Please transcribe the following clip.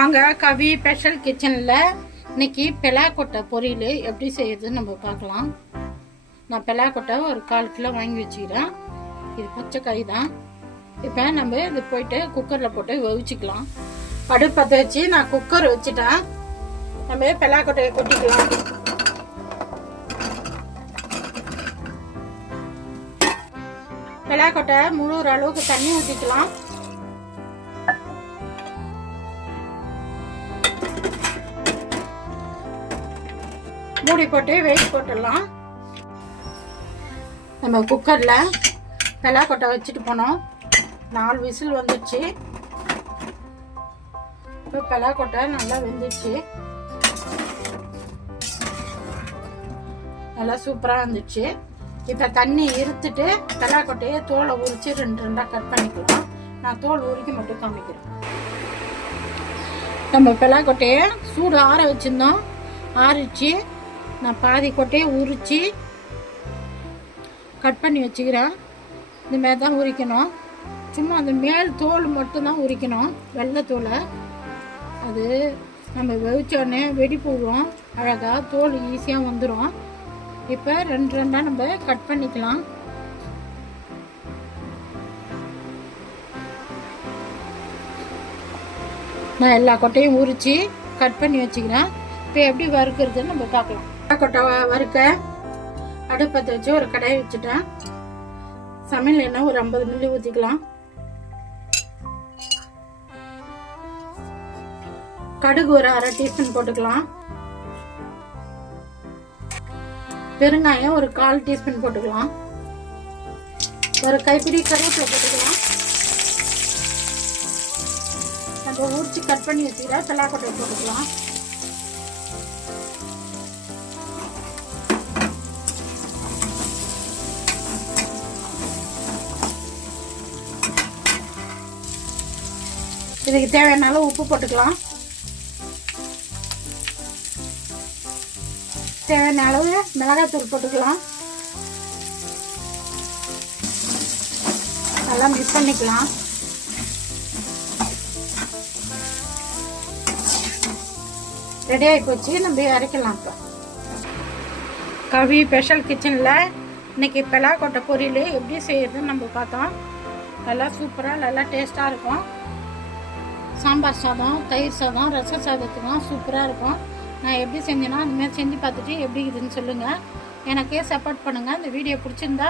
வாங்க கவி ஸ்பெஷல் கிச்சனில் இன்னைக்கு பெலாக்கொட்டை பொரியல் எப்படி செய்யறதுன்னு நம்ம பார்க்கலாம். நான் பெலாக்கொட்டை ஒரு 1/4 கிலோ வாங்கி வச்சுக்கிறேன். இது பச்சை காய் தான். இப்போ நம்ம இது போயிட்டு குக்கரில் போட்டு வேவிச்சிக்கலாம். அடுப்பு பற்ற வச்சு நான் குக்கர் வச்சுட்டேன். நம்ம பெலாக்கொட்டையை கொட்டிக்கலாம். பெலாக்கொட்டை முழுகிற அளவுக்கு தண்ணி ஊற்றிக்கலாம். மூடி போட்டு வெயிட் போட்டுடலாம். நம்ம குக்கரில் பெலாக்கொட்டை வச்சுட்டு போனோம். 4 விசில் வந்துடுச்சு. இப்போ பெலாக்கொட்டை நல்லா வெந்துடுச்சு. நல்லா சூப்பராக வந்துடுச்சு. இப்போ தண்ணி இருத்துட்டு பெலாக்கொட்டையை தோலை உரித்து 2 கட் பண்ணிக்கலாம். நான் தோல் உரிக்க மட்டும் காமிக்கிறேன். நம்ம பெலாக்கொட்டையை சூடு ஆற வச்சுருந்தோம். ஆறிச்சு. நான் பாதி கொட்டையை உரித்து கட் பண்ணி வச்சுக்கிறேன். இந்தமாரி தான் உரிக்கணும். சும்மா அந்த மேல் தோல் மட்டும்தான் உரிக்கணும், வெள்ளை தோலை. அது நம்ம வெவிச்சோடனே வெடி போடுவோம். அழகாக தோல் ஈஸியாக வந்துடும். இப்போ 2 நம்ம கட் பண்ணிக்கலாம். நான் எல்லா கொட்டையும் உரித்து கட் பண்ணி வச்சுக்கிறேன். இப்போ எப்படி வறுக்கிறதுன்னு நம்ம பார்க்கலாம். கொட்டை வறுக்க அடுப்பத்தை வச்சு ஒரு கடாயை வச்சுட்டேன். சமையல் எண்ணெய் ஒரு 50 மில்லி ஊற்றிக்கலாம். கடுகு ஒரு 1/2 டீஸ்பூன் போட்டுக்கலாம். பெருங்காயம் ஒரு 1/4 டீஸ்பூன் போட்டுக்கலாம். ஒரு கைப்பிடி கருவேப்பிலை போட்டுக்கலாம். நம்ம உரிச்சு கட் பண்ணி வச்சுக்கிறேன் பெலாக்கொட்டை போட்டுக்கலாம். இதுக்கு தேவையான அளவு உப்பு போட்டுக்கலாம். தேவையான அளவு மிளகாய்த்தூள் போட்டுக்கலாம். நல்லா மிக்ஸ் பண்ணிக்கலாம். ரெடி ஆகி போச்சு. நம்ம அரைக்கலாம். இப்போ கவி ஸ்பெஷல் கிச்சனில் இன்னைக்கு பெலாக்கொட்டை பொரியல் எப்படி செய்யறதுன்னு நம்ம பார்த்தோம். நல்லா சூப்பராக நல்லா டேஸ்ட்டாக இருக்கும். சாம்பார் சாதம், தயிர் சாதம், ரச சாதத்துக்கும் சூப்பராக இருக்கும். நான் எப்படி செஞ்சேன்னா அதுமாதிரி செஞ்சு பார்த்துட்டு எப்படி இருக்குதுன்னு சொல்லுங்கள். எனக்கே சப்போர்ட் பண்ணுங்கள். இந்த வீடியோ பிடிச்சிருந்தா